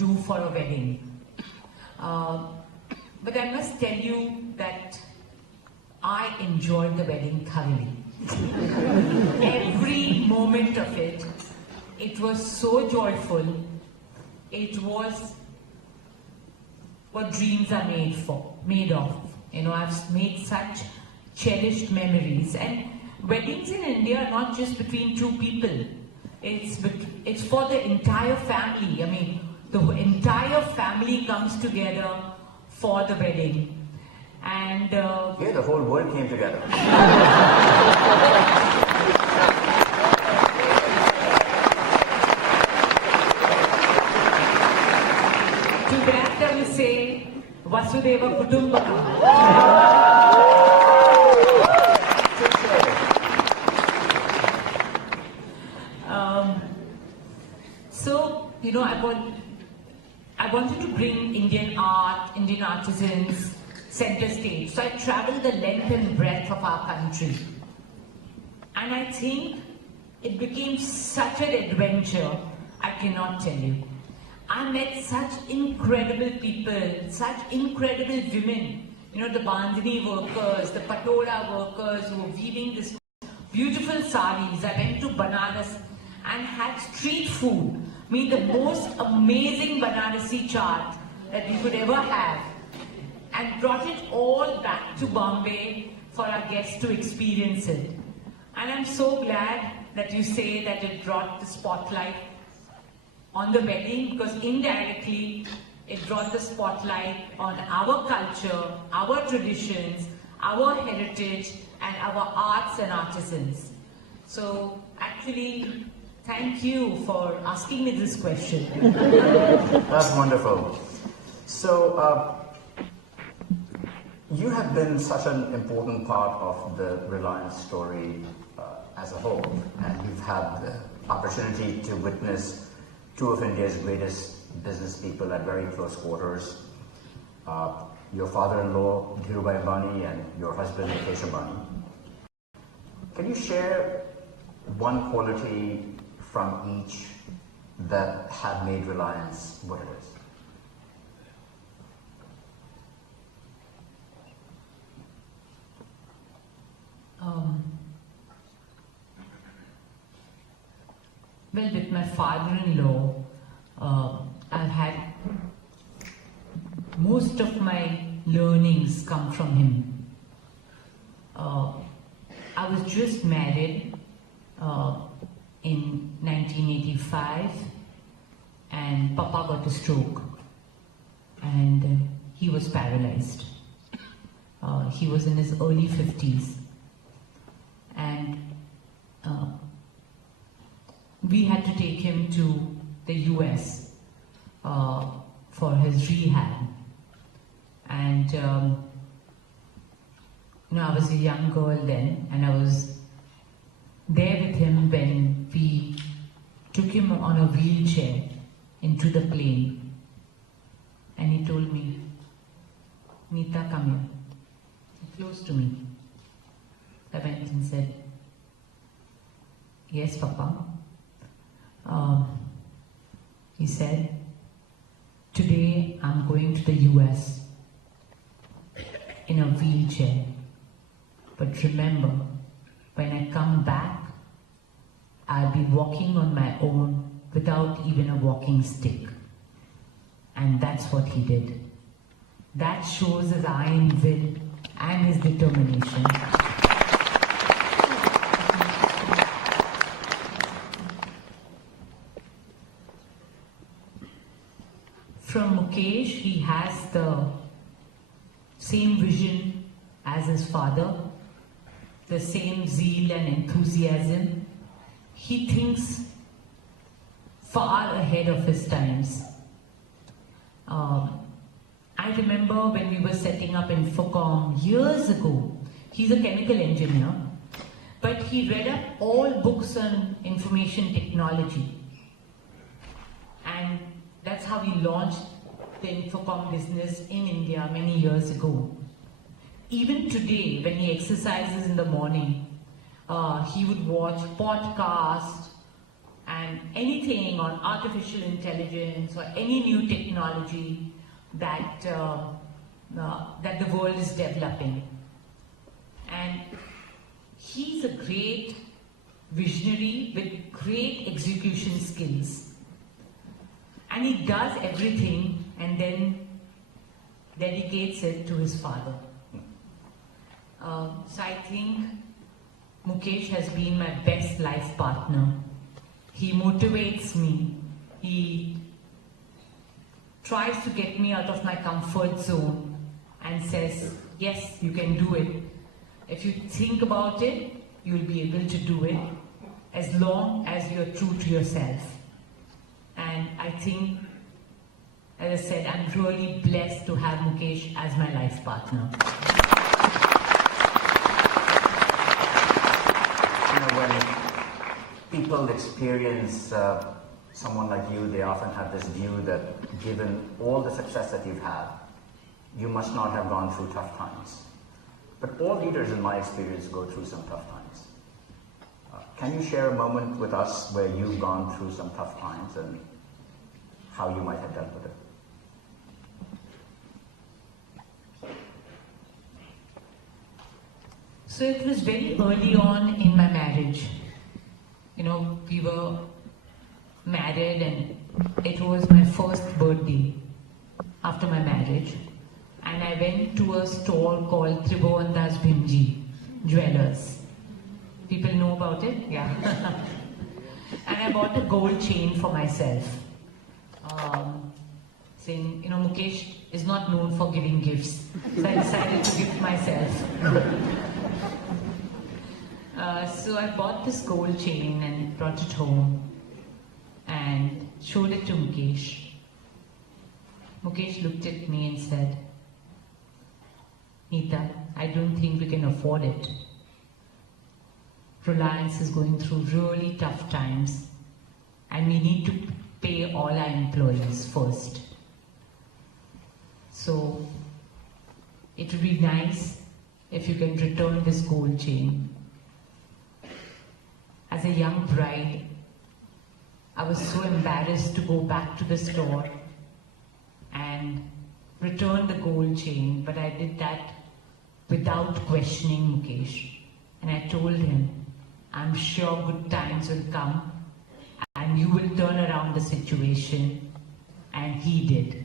do for a wedding. But I must tell you that I enjoyed the wedding thoroughly. Every moment of it. It was so joyful. It was what dreams are made of. You know, I've made such cherished memories. And weddings in India are not just between two people. It's for the entire family. I mean, the entire family comes together for the wedding. And yeah, the whole world came together. To that I will say, Vasudeva Kutumbakam. So, you know, I wanted to bring Indian art, Indian artisans, center stage. So I traveled the length and breadth of our country. And I think it became such an adventure, I cannot tell you. I met such incredible people, such incredible women. You know, the bandhani workers, the patola workers who were weaving this beautiful saris. I went to Banaras and had street food. I mean, the most amazing Banarasi chaat that we could ever have. And brought it all back to Bombay for our guests to experience it. And I'm so glad that you say that it brought the spotlight on the wedding, because indirectly it brought the spotlight on our culture, our traditions, our heritage, and our arts and artisans. So actually, thank you for asking me this question. That's wonderful. So, you have been such an important part of the Reliance story as a whole, and you've had the opportunity to witness two of India's greatest business people at very close quarters. Your father-in-law, Dhirubhai Ambani, and your husband, Mukesh Ambani. Can you share one quality from each that have made Reliance what it is? Well, with my father-in-law, I've had most of my learnings come from him. I was just married in 1985, and Papa got a stroke, and he was paralyzed. He was in his early 50s, and we had to take him to the US for his rehab. And you know, I was a young girl then, and I was there with him when we took him on a wheelchair into the plane. And he told me, "Nita, come here," close to me. I went and said, "Yes, Papa." He said, "Today I'm going to the US in a wheelchair. But remember, when I come back, I'll be walking on my own without even a walking stick." And that's what he did. That shows his iron will and his determination. From Mukesh, he has the same vision as his father, the same zeal and enthusiasm. He thinks far ahead of his times. I remember when we were setting up Infocom years ago. He's a chemical engineer, but he read up all books on information technology. And that's how he launched the Infocom business in India many years ago. Even today, when he exercises in the morning, he would watch podcasts and anything on artificial intelligence or any new technology that that the world is developing. And he's a great visionary with great execution skills. And he does everything and then dedicates it to his father. So I think Mukesh has been my best life partner. He motivates me. He tries to get me out of my comfort zone and says, yes, you can do it. If you think about it, you'll be able to do it as long as you're true to yourself. And I think, as I said, I'm really blessed to have Mukesh as my life partner. You know, when people experience someone like you, they often have this view that given all the success that you've had, you must not have gone through tough times. But all leaders, in my experience, go through some tough times. Can you share a moment with us where you've gone through some tough times and how you might have dealt with it? So it was very early on in my marriage. You know, we were married and it was my first birthday after my marriage. And I went to a store called Tribhuvandas Bhimji Jewelers. People know about it? Yeah. And I bought a gold chain for myself. Saying, you know, Mukesh is not known for giving gifts. So I decided to gift myself. So I bought this gold chain and brought it home and showed it to Mukesh. Mukesh looked at me and said, Nita, I don't think we can afford it. Reliance is going through really tough times and we need to pay all our employees first. So it would be nice if you can return this gold chain. As a young bride, I was so embarrassed to go back to the store and return the gold chain, but I did that without questioning Mukesh. And I told him, I'm sure good times will come and you will turn around the situation. And he did.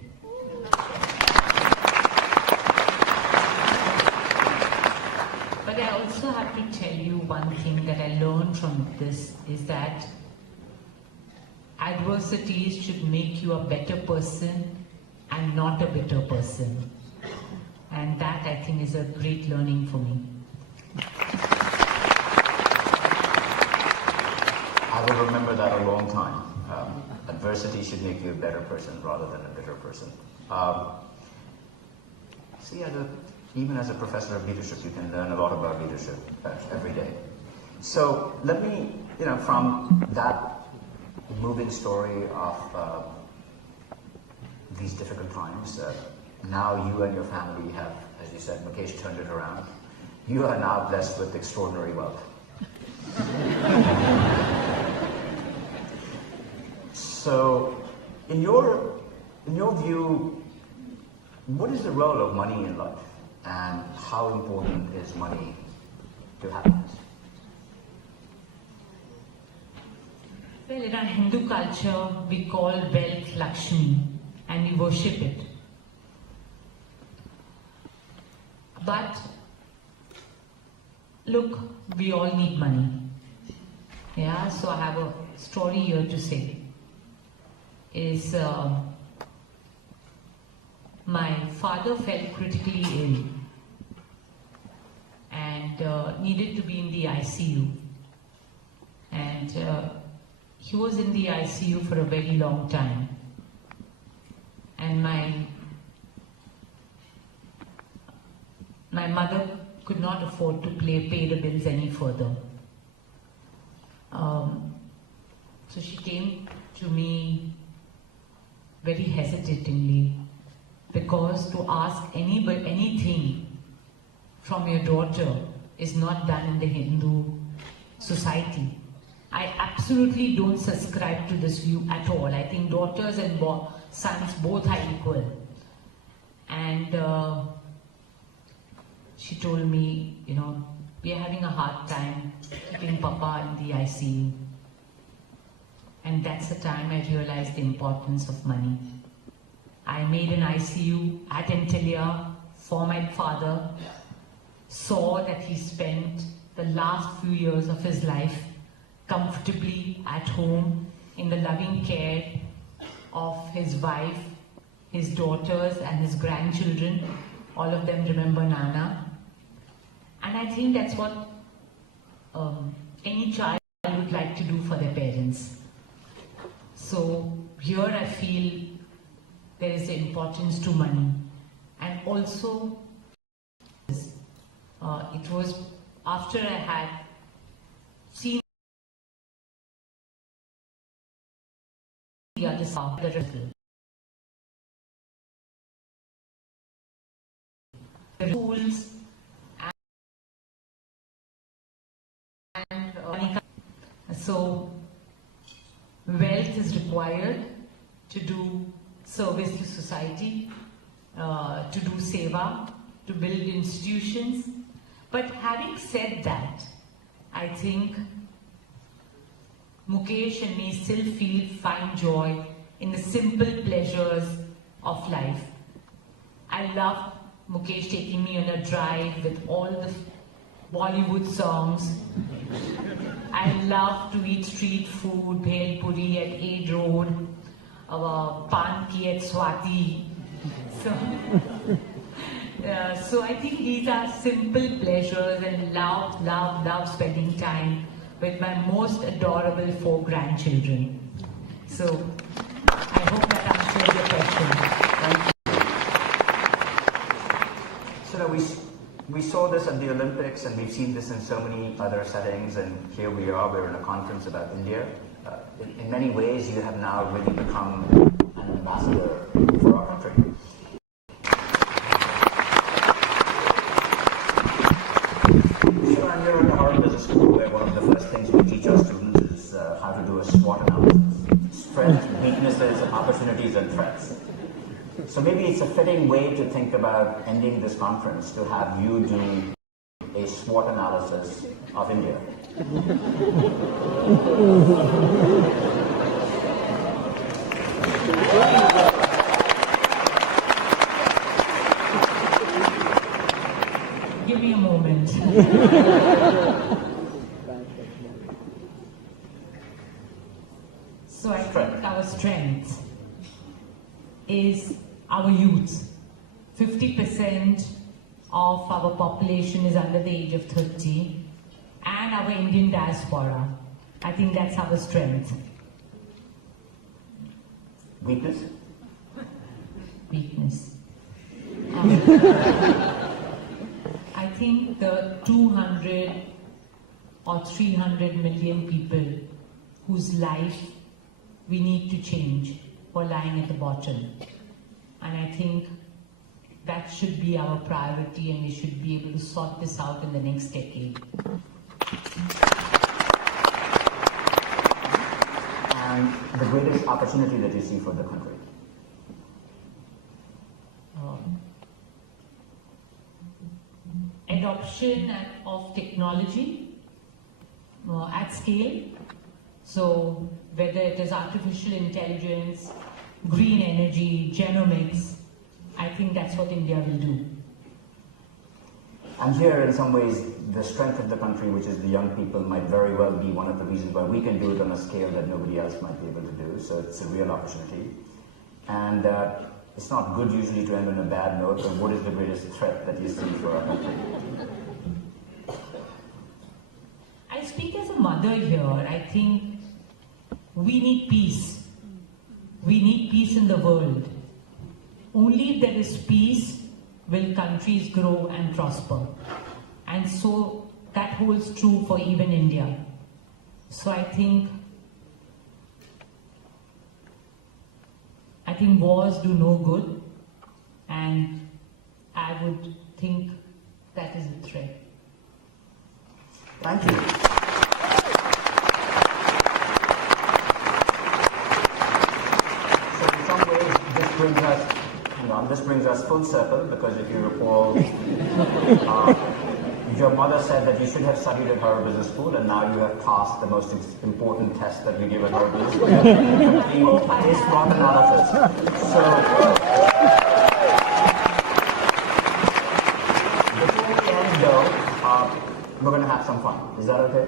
But I also have to tell you one thing that I learned from this is that adversities should make you a better person and not a bitter person. And that, I think, is a great learning for me. I will remember that a long time. Adversity should make you a better person rather than a bitter person. See, even as a professor of leadership, you can learn a lot about leadership every day. So let me, from that moving story of these difficult times, now you and your family have, as you said, Mukesh turned it around. You are now blessed with extraordinary wealth. So, in your view, what is the role of money in life, and how important is money to happiness? Well, in our Hindu culture, we call wealth Lakshmi, and we worship it. But look, we all need money. Yeah, so I have a story here to say. My father fell critically ill and needed to be in the ICU. And he was in the ICU for a very long time. And my mother could not afford to pay the bills any further. So she came to me very hesitatingly, because to ask anything from your daughter is not done in the Hindu society. I absolutely don't subscribe to this view at all. I think daughters and sons both are equal. And she told me, you know, we are having a hard time keeping Papa in the ICU. And that's the time I realized the importance of money. I made an ICU at Antilia for my father, saw that he spent the last few years of his life comfortably at home in the loving care of his wife, his daughters and his grandchildren. All of them remember Nana. And I think that's what any child would like to do for their parents. So here I feel there is the importance to money. And also, it was after I had seen the other side, the schools and so wealth is required to do service to society, to do seva, to build institutions. But having said that, I think Mukesh and me still find joy in the simple pleasures of life. I love Mukesh taking me on a drive with all the Bollywood songs. I love to eat street food, bhel puri at Aid Road, pan ki at Swati. So I think these are simple pleasures, and love spending time with my most adorable 4 grandchildren. So I hope that answers your question. Thank you. So now we saw this at the Olympics, and we've seen this in so many other settings, and here we're in a conference about India. In many ways, you have now really become an ambassador for our country. So I'm here at the Harvard Business School, where one of the first things we teach our students is how to do a SWOT analysis. Strengths, weaknesses, opportunities, and threats. So maybe it's a fitting way to think about ending this conference, to have you do a SWOT analysis of India. Give me a moment. So I think our strength is our youth. 50% of our population is under the age of 30, and our Indian diaspora. I think that's our strength. Weakness? Weakness. I think the 200 or 300 million people whose life we need to change were lying at the bottom. And I think that should be our priority, and we should be able to sort this out in the next decade. And the greatest opportunity that you see for the country? Adoption of technology at scale. So whether it is artificial intelligence, green energy, genomics, I think that's what India will do. And here, in some ways, the strength of the country, which is the young people, might very well be one of the reasons why we can do it on a scale that nobody else might be able to do. So it's a real opportunity. And it's not good usually to end on a bad note, but what is the greatest threat that you see for our country? I speak as a mother here. I think we need peace. We need peace in the world. Only if there is peace will countries grow and prosper. And so that holds true for even India. So I think wars do no good, and I would think that is a threat. Thank you. this brings us full circle, because if you recall, your mother said that you should have studied at Harvard Business School, and now you have passed the most important test that we give at Harvard Business School. Complete SWOT analysis. So, before we end though, we're going to have some fun. Is that okay?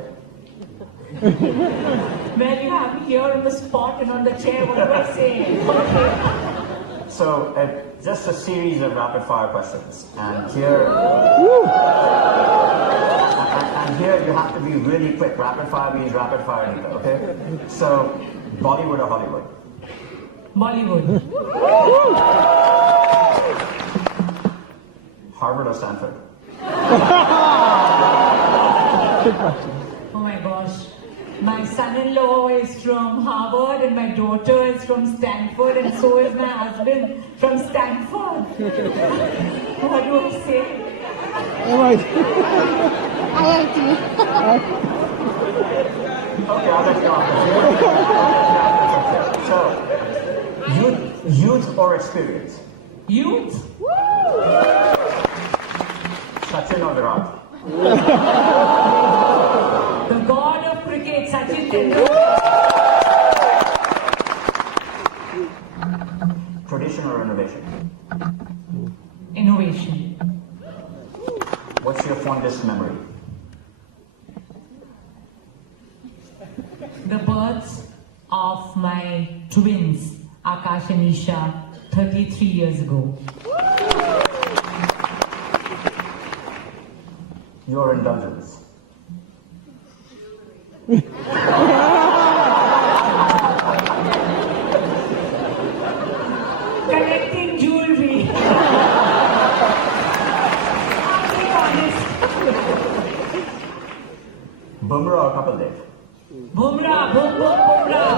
Well, you have me here on the spot and on the chair. What do I say? Okay. So, just a series of rapid fire questions, and here you have to be really quick. Rapid fire means rapid fire, Nita, okay? So, Bollywood or Hollywood? Bollywood. Harvard or Stanford? Oh my gosh. My son-in-law is from Harvard and my daughter is from Stanford, and so is my husband from Stanford. What do I say? Okay, I'll let you off. So, youth or experience? Youth? Sachin or Virat? The god of cricket, Sachin Tendulkar. Tradition or innovation? Innovation. What's your fondest memory? The births of my twins, Akash and Isha, 33 years ago. Your indulgence? Collecting jewelry. I'll be honest. Bumrah or Kapil Dev? Bumrah, Bumrah.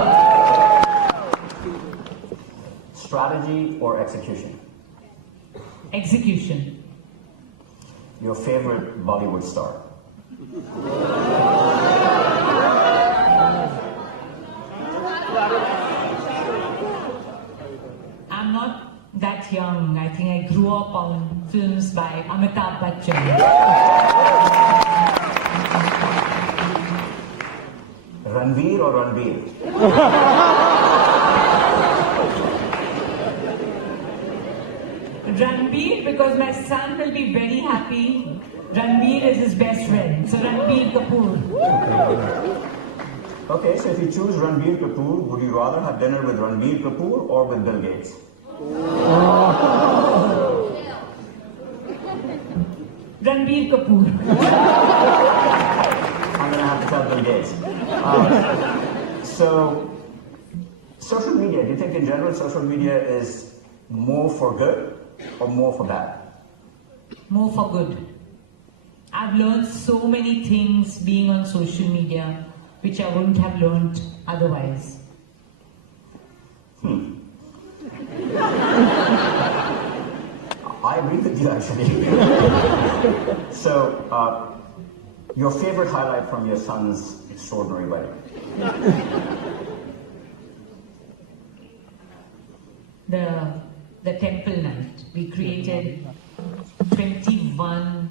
Strategy or execution? Execution. Your favorite Bollywood star? I'm not that young. I think I grew up on films by Amitabh Bachchan. Ranveer or Ranbir? Ranbir, because my son will be very happy. Ranbir is his best friend. So Ranbir Kapoor. Okay, so if you choose Ranbir Kapoor, would you rather have dinner with Ranbir Kapoor or with Bill Gates? Ranbir Kapoor. I'm going to have to tell Bill Gates. So, social media, do you think in general social media is more for good or more for bad? More for good. I've learned so many things being on social media which I wouldn't have learned otherwise. I agree with you actually. So, your favorite highlight from your son's extraordinary wedding? The temple night. We created 21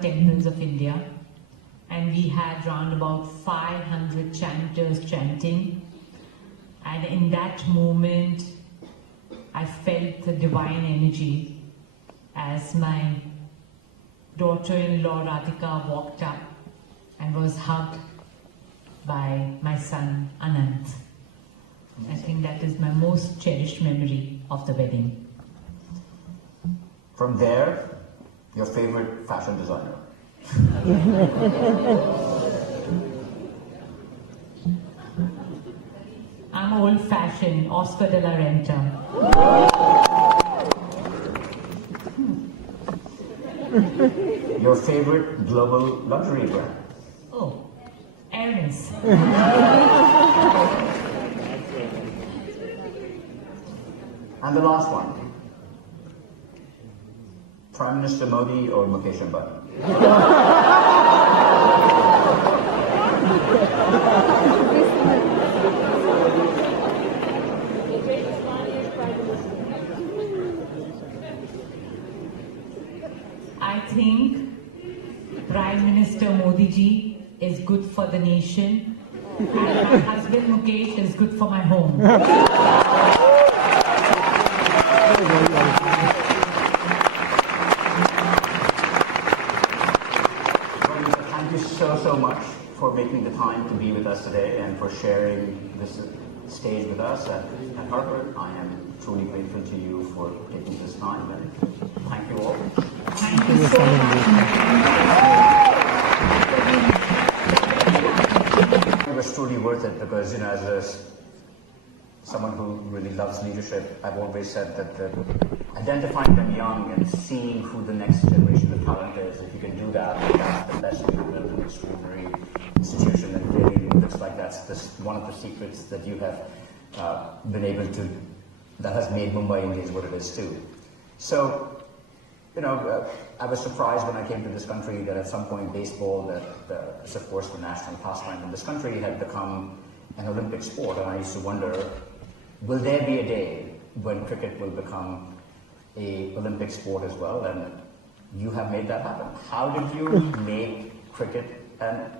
temples of India, and we had round about 500 chanters chanting, and in that moment I felt the divine energy as my daughter-in-law Radhika walked up and was hugged by my son Anant. I think that is my most cherished memory of the wedding. From there, your favorite fashion designer? I'm old-fashioned, Oscar de la Renta. Your favorite global luxury brand? Oh, Hermes. And the last one. Prime Minister Modi or Mukesh Ambani? think Prime Minister Modi ji is good for the nation, and my husband Mukesh is good for my home. Thank you so much for making the time to be with us today and for sharing this stage with us. And Harper, I am truly grateful to you for taking this time, and thank you all. Thank you so much. It was truly worth it because, you know, as someone who really loves leadership, I've always said that identifying them young and seeing who the next generation of talent is, if you can do that, that's the best way to build an extraordinary institution. And clearly, it looks like that's one of the secrets that you have been able to, that has made Mumbai Indians what it is too. So, you know, I was surprised when I came to this country that at some point baseball, that is of course the national pastime in this country, had become an Olympic sport. And I used to wonder, will there be a day when cricket will become an Olympic sport as well? And you have made that happen. How did you make cricket an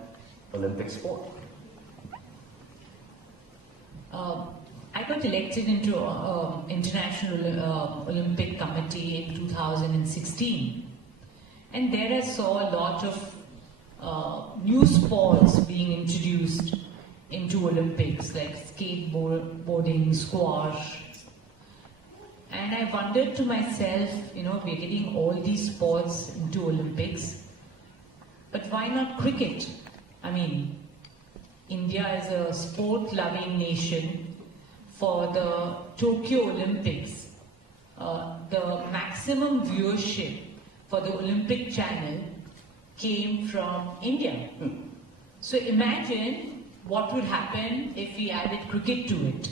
Olympic sport? I got elected into International Olympic Committee in 2016, and there I saw a lot of new sports being introduced into Olympics, like skateboarding, squash. And I wondered to myself, you know, we're getting all these sports into Olympics, but why not cricket? I mean, India is a sport-loving nation. For the Tokyo Olympics, the maximum viewership for the Olympic channel came from India. So imagine what would happen if we added cricket to it.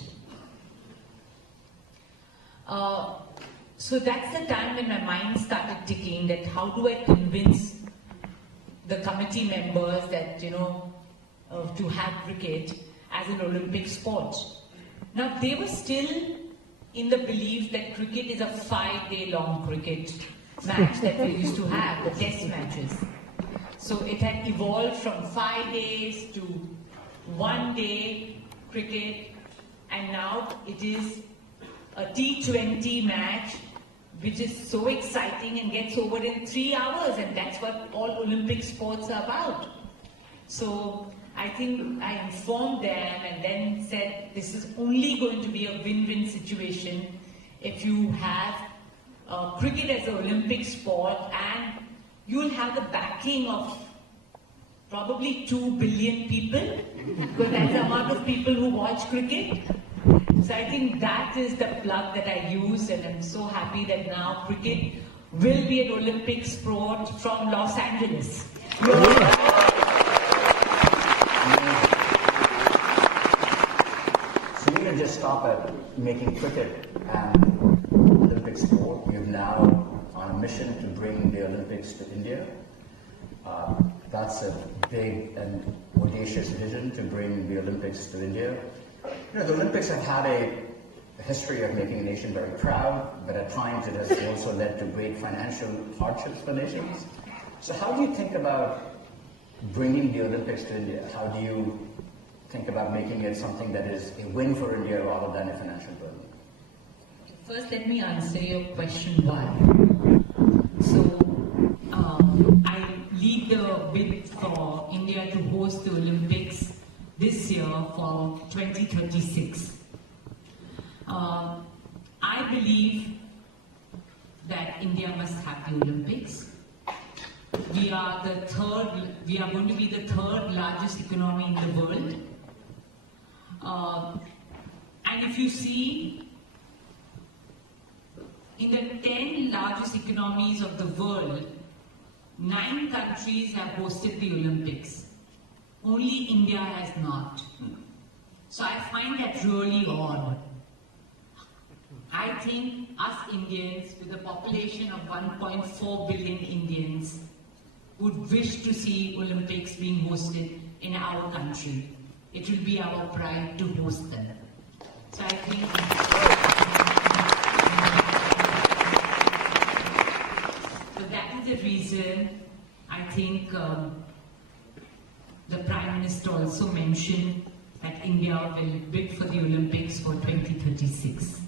So that's the time when my mind started ticking, that how do I convince the committee members that, you know, to have cricket as an Olympic sport. Now, they were still in the belief that cricket is a 5-day-long cricket match that we used to have, the test matches. So it had evolved from 5 days to 1 day cricket, and now it is a T20 match, which is so exciting and gets over in 3 hours, and that's what all Olympic sports are about. So I think I informed them and then said this is only going to be a win-win situation if you have cricket as an Olympic sport, and you'll have the backing of probably 2 billion people, because that's the amount of people who watch cricket. So I think that is the plug that I use, and I'm so happy that now cricket will be an Olympic sport from Los Angeles. So you didn't just stop at making cricket an Olympic sport. You're now on a mission to bring the Olympics to India. That's a big and audacious vision, to bring the Olympics to India. You know, the Olympics have had a history of making a nation very proud, but at times it has also led to great financial hardships for nations. So how do you think about bringing the Olympics to India? How do you think about making it something that is a win for India rather than a financial burden? First, let me answer your question why. So, I lead the bid for India to host the Olympics this year for 2036. I believe that India must have the Olympics. We are going to be the third largest economy in the world. And if you see, in the 10 largest economies of the world, 9 countries have hosted the Olympics. Only India has not. So I find that really odd. I think us Indians, with a population of 1.4 billion Indians, would wish to see Olympics being hosted in our country. It will be our pride to host them. So I think so that is the reason I think the Prime Minister also mentioned that India will bid for the Olympics for 2036.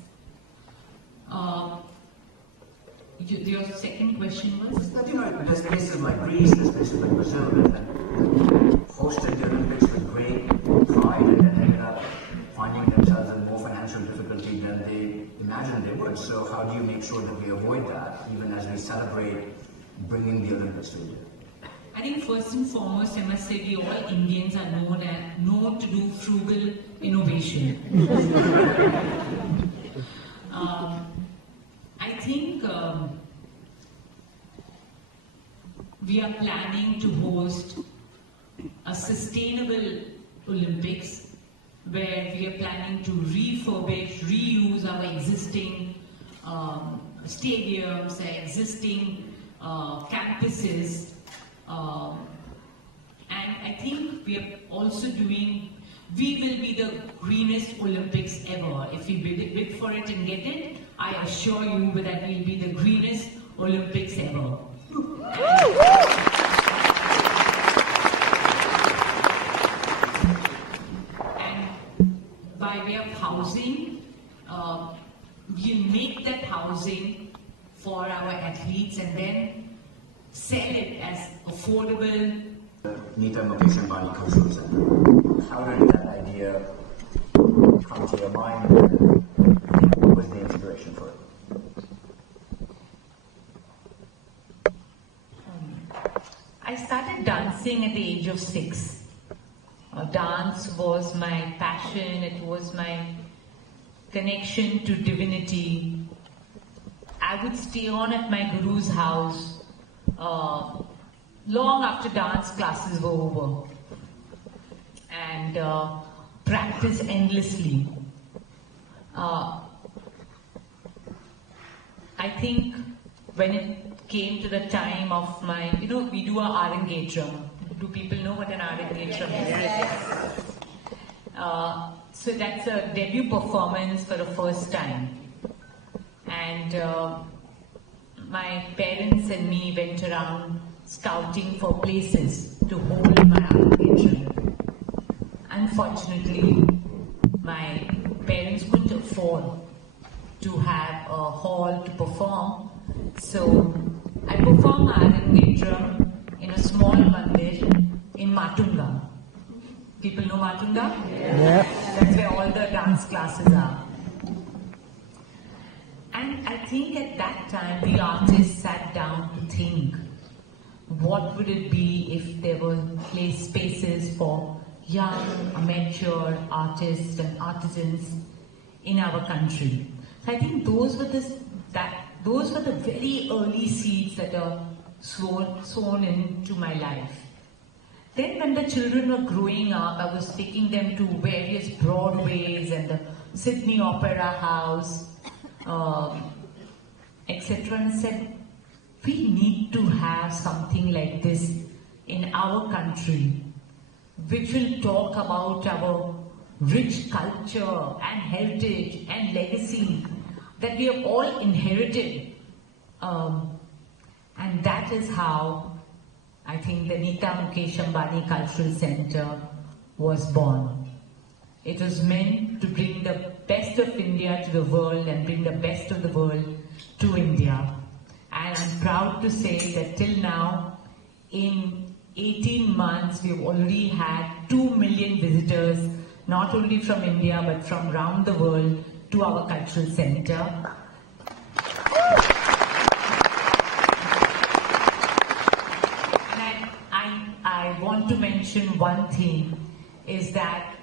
Your second question was? But there's places like Greece, there's places like Brazil that hosted the Olympics with great pride and ended up finding themselves in more financial difficulty than they imagined they would. So how do you make sure that we avoid that, even as we celebrate bringing the Olympics to India? I think first and foremost, I must say we all Indians are known to do frugal innovation. I think we are planning to host a sustainable Olympics where we are planning to refurbish, reuse our existing stadiums, our existing campuses. And I think we are also we will be the greenest Olympics ever. If we bid for it and get it, I assure you that we'll be the greenest Olympics ever. And by way of housing, we'll make that housing for our athletes and then sell it as affordable. Nita Ambani Cultural Center. How did that idea come to your mind? What was the inspiration for it? I started dancing at the age of 6. Dance was my passion, it was my connection to divinity. I would stay on at my guru's house long after dance classes were over and practice endlessly. I think when it came to the time of my, we do a Arangetram. Do people know what an Arangetram is? Yes. So that's a debut performance for the first time. And my parents and me went around scouting for places to hold my Arangetram. Unfortunately, my parents couldn't afford to have a hall to perform. So I performed Arangetram in a small mandir in Matunga. People know Matunga? Yeah. That's where all the dance classes are. And I think at that time the artists sat down to think, what would it be if there were spaces for young, amateur artists and artisans in our country. So I think those were the very early seeds that are sown into my life. Then when the children were growing up, I was taking them to various Broadways and the Sydney Opera House, etc. and said, we need to have something like this in our country, which will talk about our rich culture and heritage and legacy that we have all inherited. And that is how I think the Nita Ambani Cultural Center was born. It was meant to bring the best of India to the world and bring the best of the world to India. And I'm proud to say that till now, in 18 months, we've already had 2 million visitors, not only from India, but from around the world to our cultural center. And I want to mention one thing, is that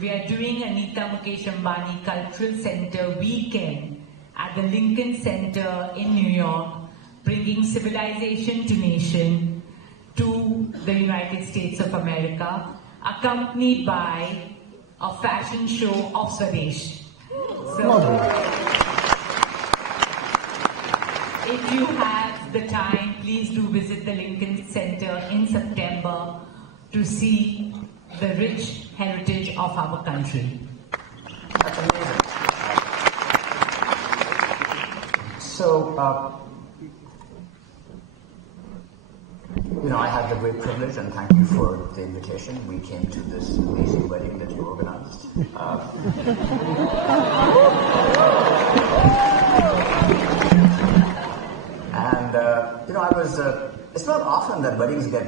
we are doing a Nita Ambani Cultural Center weekend at the Lincoln Center in New York, bringing civilization to nation to the United States of America, accompanied by a fashion show of Swadesh. So, if you have the time, please do visit the Lincoln Center in September to see the rich heritage of our country. That's amazing. So, I had the great privilege, and thank you for the invitation. We came to this amazing wedding that you organized. It's not often that weddings get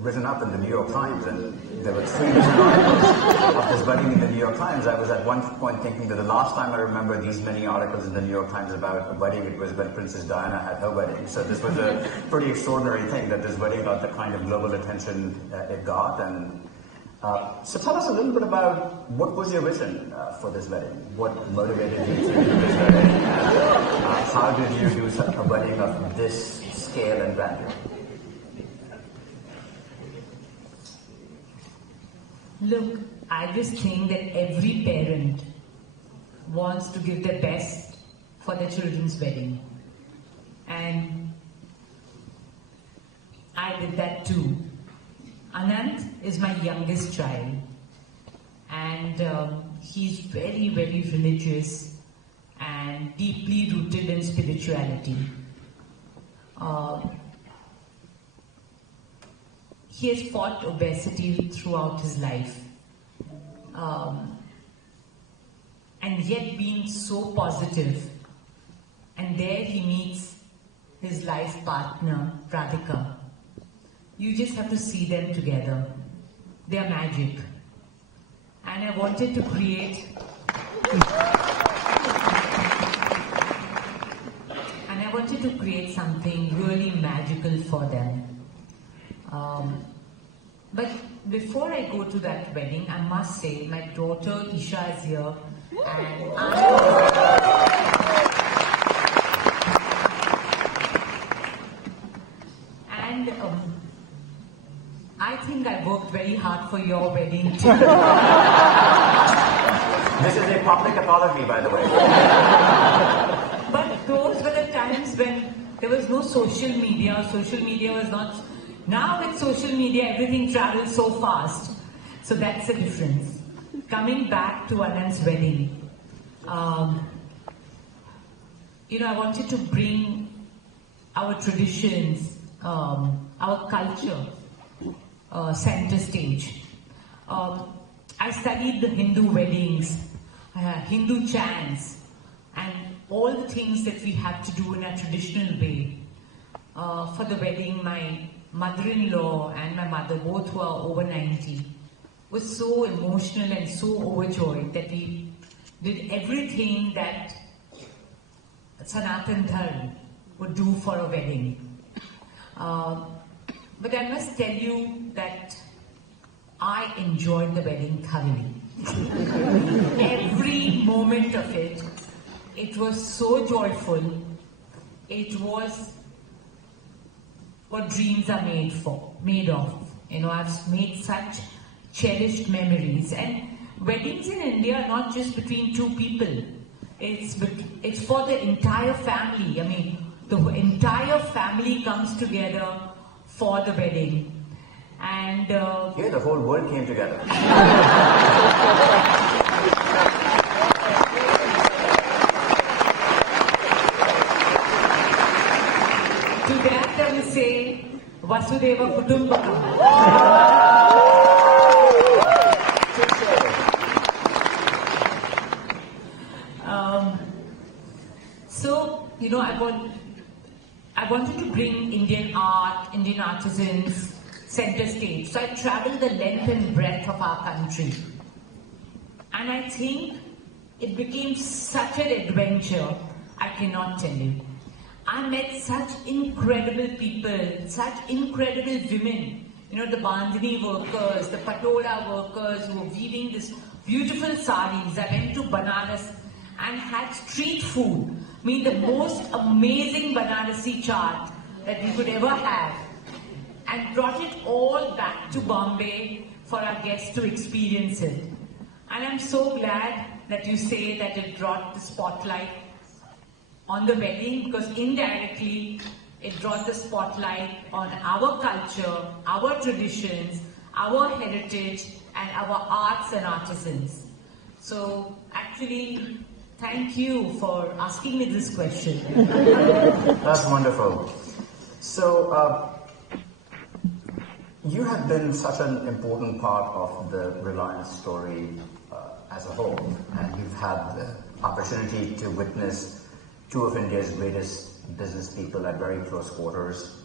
written up in the New York Times, and there were 3 different articles of this wedding in the New York Times. I was at one point thinking that the last time I remember these many articles in the New York Times about a wedding, it was when Princess Diana had her wedding. So this was a pretty extraordinary thing that this wedding got the kind of global attention it got. And so tell us a little bit about what was your vision for this wedding? What motivated you to do this wedding? And how did you do a wedding of this scale and grandeur? Look, I just think that every parent wants to give their best for their children's wedding. And I did that too. Anant is my youngest child, and he's very, very religious and deeply rooted in spirituality. He has fought obesity throughout his life, and yet been so positive. And there he meets his life partner, Radhika. You just have to see them together. They are magic. And I wanted to create something really magical for them. But before I go to that wedding, I must say my daughter Isha is here, and I think I worked very hard for your wedding too. This is a public apology, by the way. But those were the times when there was no social media. Social media was not. Now with social media, everything travels so fast. So that's the difference. Coming back to Anand's wedding, I wanted to bring our traditions, our culture, center stage. I studied the Hindu weddings, Hindu chants, and all the things that we have to do in a traditional way. For the wedding, my mother-in-law and my mother, both were over 90, was so emotional and so overjoyed that we did everything that sanatan dharma would do for a wedding. But I must tell you that I enjoyed the wedding thoroughly. Every moment of it, it was so joyful. It was what dreams are made of. I've made such cherished memories. And weddings in India are not just between two people. It's for the entire family. I mean, the entire family comes together for the wedding. And yeah, the whole world came together. To that I will say, Vasudeva Kutumbakam. I wanted to bring Indian art, Indian artisans, center stage. So I traveled the length and breadth of our country. And I think it became such an adventure, I cannot tell you. I met such incredible people, such incredible women. The bandhani workers, the patola workers who were weaving these beautiful saris. I went to Banaras and had street food. I mean, the most amazing Banarasi chaat that we could ever have. And brought it all back to Bombay for our guests to experience it. And I'm so glad that you say that it brought the spotlight on the wedding, because indirectly it brought the spotlight on our culture, our traditions, our heritage, and our arts and artisans. So actually, thank you for asking me this question. That's wonderful. So, You have been such an important part of the Reliance story as a whole, and you've had the opportunity to witness two of India's greatest business people at very close quarters.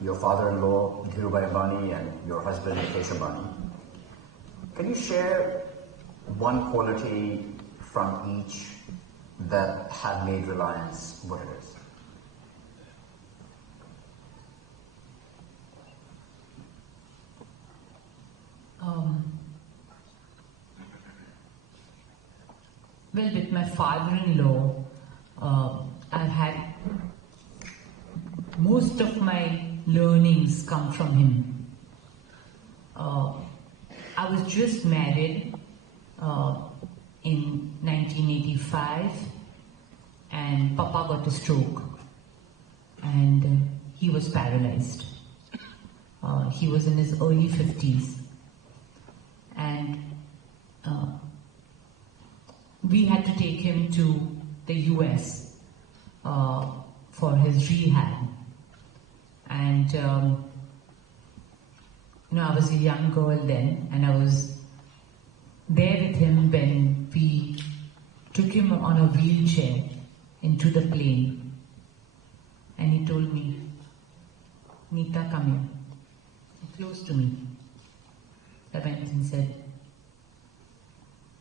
Your father-in-law, Dhirubhai Ambani, and your husband, Mukesh Ambani. Can you share one quality from each that have made Reliance what it is? Well, with my father-in-law, I've had most of my learnings come from him. I was just married in 1985, and Papa got a stroke, and he was paralyzed. He was in his early 50s, and we had to take him to the US for his rehab. And I was a young girl then, and I was there with him when we took him on a wheelchair into the plane. And he told me, "Nita, come here," close to me. I went and said,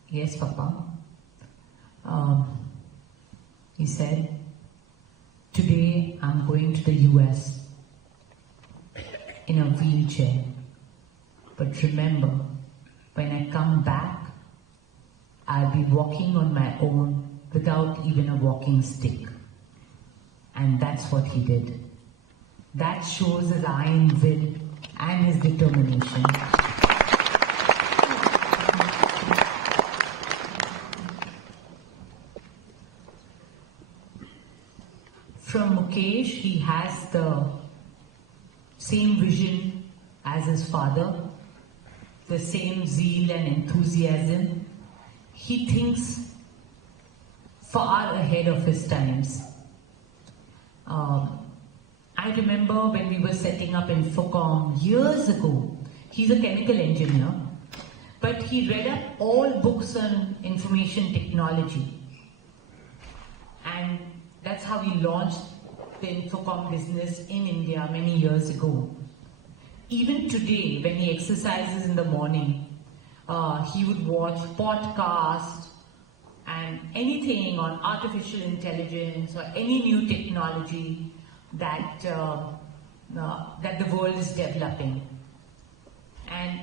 "Yes, Papa." He said, "Today I'm going to the US in a wheelchair. But remember, when I come back, I'll be walking on my own without even a walking stick." And that's what he did. That shows his iron will and his determination. From Mukesh, he has the same vision as his father, the same zeal and enthusiasm. He thinks far ahead of his times. I remember when we were setting up Infocom years ago, he's a chemical engineer, but he read up all books on information technology. And that's how he launched the Infocom business in India many years ago. Even today, when he exercises in the morning, he would watch podcasts and anything on artificial intelligence or any new technology that the world is developing. And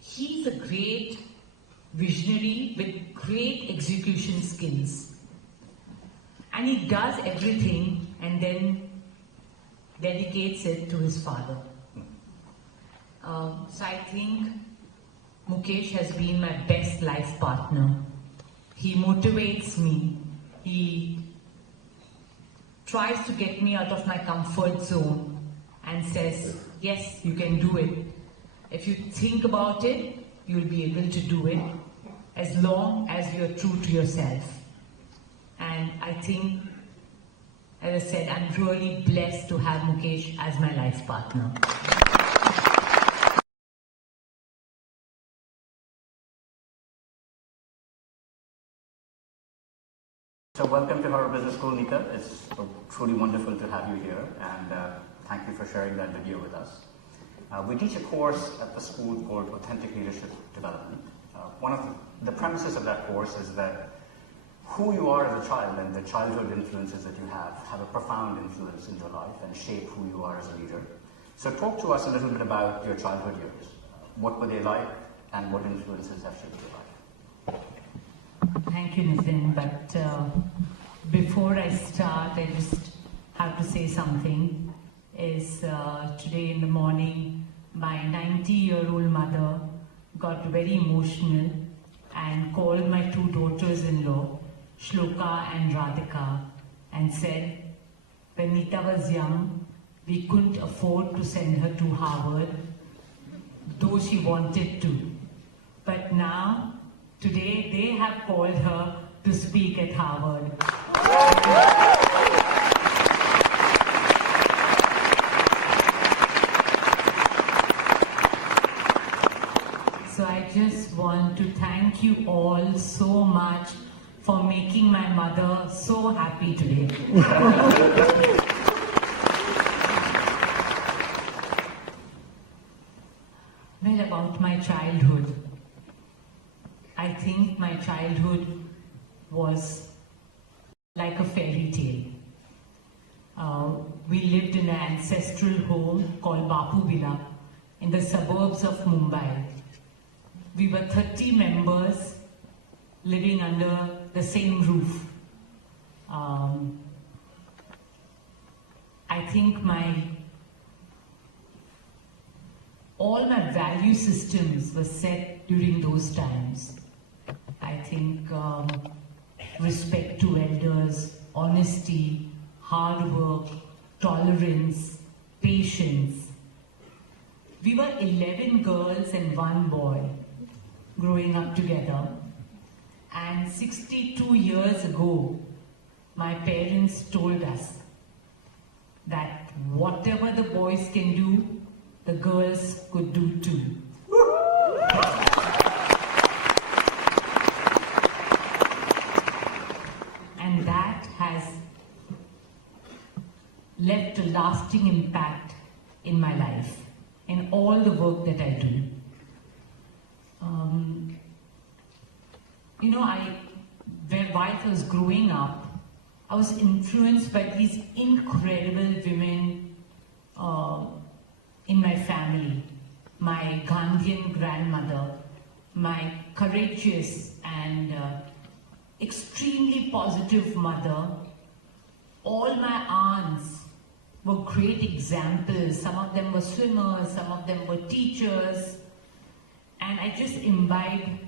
he's a great visionary with great execution skills. And he does everything and then dedicates it to his father. So I think Mukesh has been my best life partner. He motivates me. He tries to get me out of my comfort zone and says, "Yes, you can do it. If you think about it, you'll be able to do it as long as you're true to yourself." And I think, as I said, I'm really blessed to have Mukesh as my life partner. So welcome to Harvard Business School, Nita. It's truly wonderful to have you here, and thank you for sharing that video with us. We teach a course at the school called Authentic Leadership Development. One of the premises of that course is that who you are as a child and the childhood influences that you have a profound influence in your life and shape who you are as a leader. So talk to us a little bit about your childhood years. What were they like, and what influences have shaped your life? Thank you, Nitin. But before I start, I just have to say something. Today in the morning, my 90-year-old mother got very emotional and called my two daughters-in-law, Shloka and Radhika, and said, when Nita was young, we couldn't afford to send her to Harvard, though she wanted to. But now, today, they have called her to speak at Harvard. for making my mother so happy today. Well, about my childhood. I think my childhood was like a fairy tale. We lived in an ancestral home called Bapu Villa in the suburbs of Mumbai. We were 30 members living under the same roof. I think all my value systems were set during those times. I think respect to elders, honesty, hard work, tolerance, patience. We were 11 girls and 1 boy growing up together. And 62 years ago, my parents told us that whatever the boys can do, the girls could do too. And that has left a lasting impact in my life, in all the work that I do. While I was growing up, I was influenced by these incredible women in my family. My Gandhian grandmother, my courageous and extremely positive mother. All my aunts were great examples. Some of them were swimmers, some of them were teachers. And I just imbibed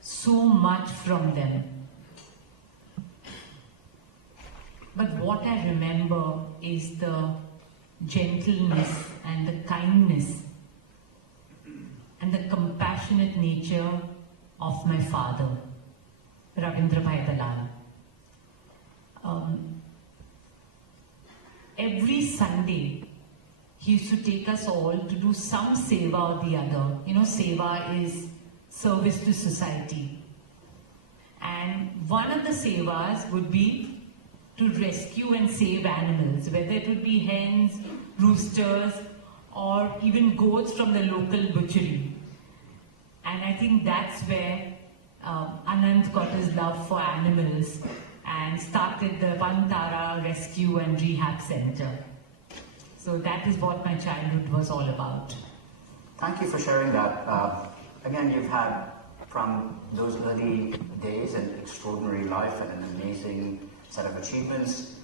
so much from them. But what I remember is the gentleness and the kindness and the compassionate nature of my father, Ravindra Bhai Dalal. Every Sunday, he used to take us all to do some seva or the other. Seva is service to society. And one of the sevas would be to rescue and save animals, whether it would be hens, roosters, or even goats from the local butchery. And I think that's where Anand got his love for animals and started the Vantara Rescue and Rehab Center. So that is what my childhood was all about. Thank you for sharing that. Again, you've had, from those early days, an extraordinary life and an amazing set of achievements.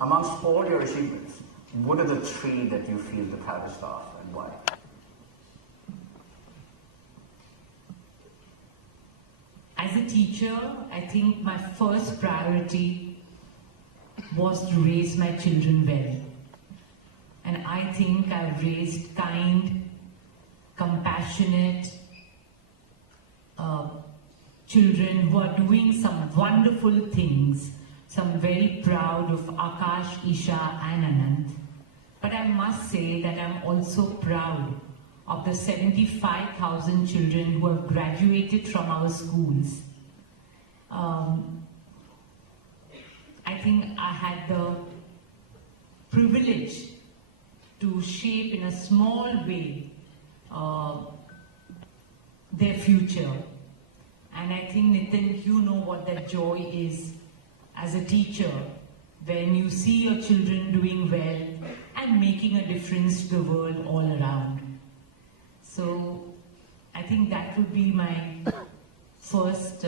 Amongst all your achievements, what are the 3 that you feel the proudest of, and why? As a teacher, I think my first priority was to raise my children well. And I think I've raised kind, compassionate children who are doing some wonderful things. So I'm very proud of Akash, Isha and Anand. But I must say that I'm also proud of the 75,000 children who have graduated from our schools. I think I had the privilege to shape in a small way their future. And I think, Nitin, you know what that joy is as a teacher, when you see your children doing well and making a difference to the world all around. So I think that would be my first.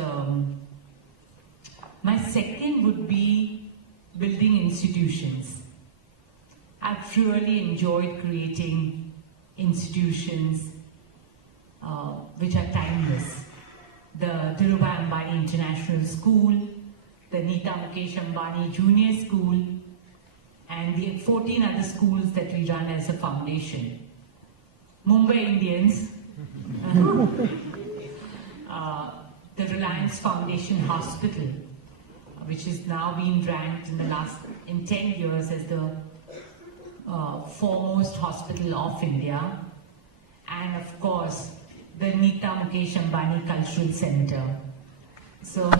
My second would be building institutions. I've really enjoyed creating institutions which are timeless. The Dhirubhai Ambani International School, the Nita Ambani Junior School, and the 14 other schools that we run as a foundation. Mumbai Indians, the Reliance Foundation Hospital, which is now being ranked in 10 years as the foremost hospital of India, and of course the Nita Ambani Cultural Center. So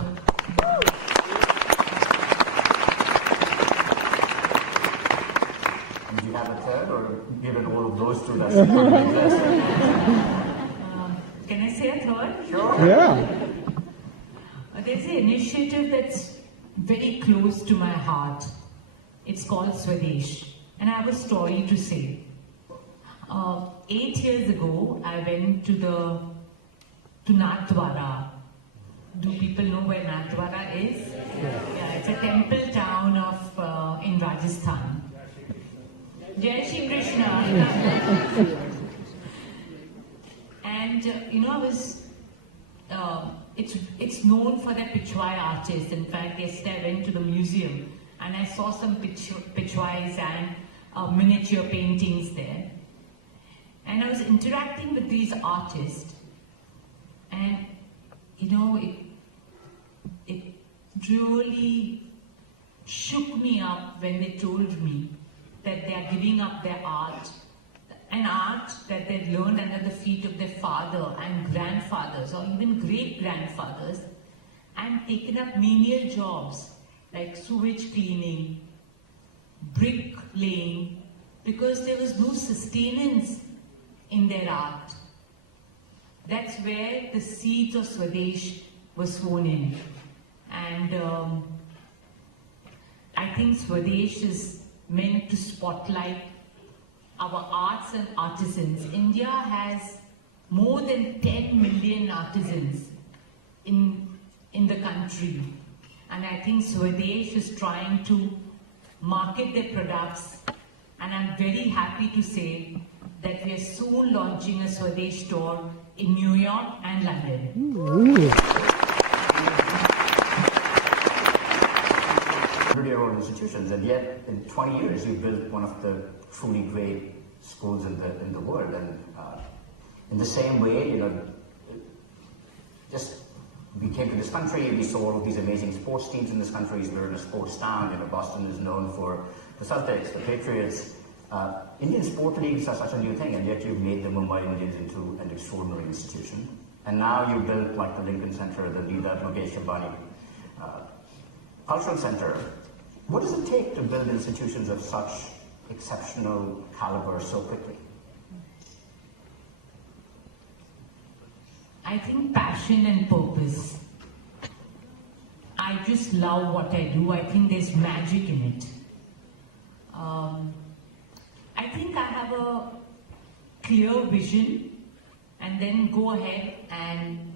Can I say a third? Sure. Yeah. There's an initiative that's very close to my heart. It's called Swadesh, and I have a story to say. 8 years ago, I went to Nathdwara. Do people know where Nathdwara is? Yeah, it's a temple town in Rajasthan. Jai Shri Krishna. And I was. It's known for their Pichwai artists. In fact, yesterday I went to the museum and I saw some Pichwais and miniature paintings there. And I was interacting with these artists, and it really shook me up when they told me that they are giving up their art, an art that they'd learned under the feet of their father and grandfathers or even great-grandfathers, and taken up menial jobs like sewage cleaning, brick laying, because there was no sustenance in their art. That's where the seeds of Swadesh were sown in. And I think Swadesh is meant to spotlight our arts and artisans. India has more than 10 million artisans in the country. And I think Swadesh is trying to market their products. And I'm very happy to say that we are soon launching a Swadesh store in New York and London. 100-year-old institutions, and yet in 20 years you built one of the truly great schools in the world. And in the same way, just we came to this country, we saw all of these amazing sports teams in this country. We're in a sports town. Boston is known for the Celtics, the Patriots. Indian sport leagues are such a new thing, and yet you've made the Mumbai Indians into an extraordinary institution. And now you built like the Lincoln Center, the Nita Ambani Cultural Center. What does it take to build institutions of such exceptional caliber so quickly? I think passion and purpose. I just love what I do. I think there's magic in it. I think I have a clear vision and then go ahead and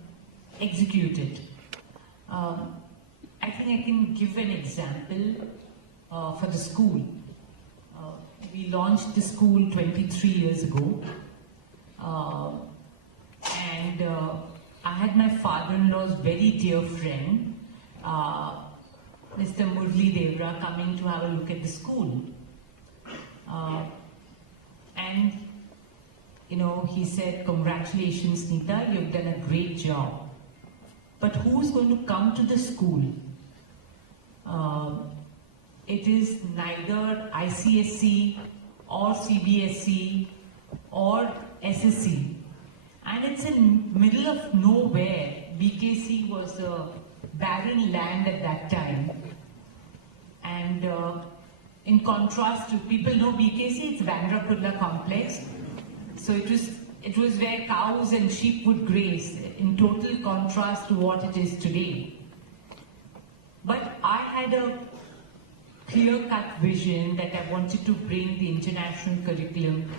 execute it. I think I can give an example for the school. We launched the school 23 years ago. And I had my father-in-law's very dear friend, Mr. Murli Devra, coming to have a look at the school. And he said, "Congratulations, Nita, you've done a great job. But who's going to come to the school?" It is neither ICSC or CBSE or SSC. And it's in middle of nowhere. BKC was a barren land at that time. And in contrast to, people know BKC, it's Bandra Kurla complex. So it was where cows and sheep would graze, in total contrast to what it is today. But I had a clear-cut vision that I wanted to bring the international curriculum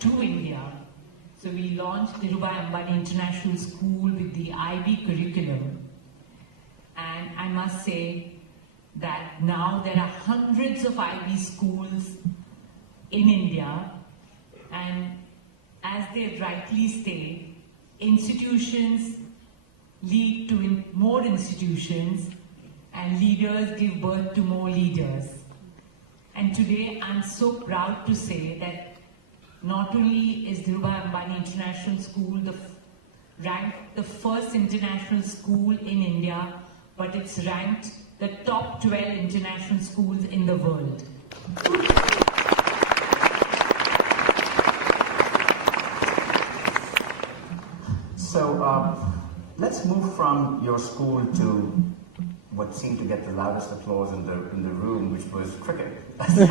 to India. So we launched Nita Ambani International School with the IB curriculum. And I must say that now there are hundreds of IB schools in India. And as they rightly say, institutions lead to more institutions, and leaders give birth to more leaders. And today I'm so proud to say that not only is Nita Ambani International School ranked the first international school in India, but it's ranked the top 12 international schools in the world. So let's move from your school to what seemed to get the loudest applause in the room, which was cricket. So,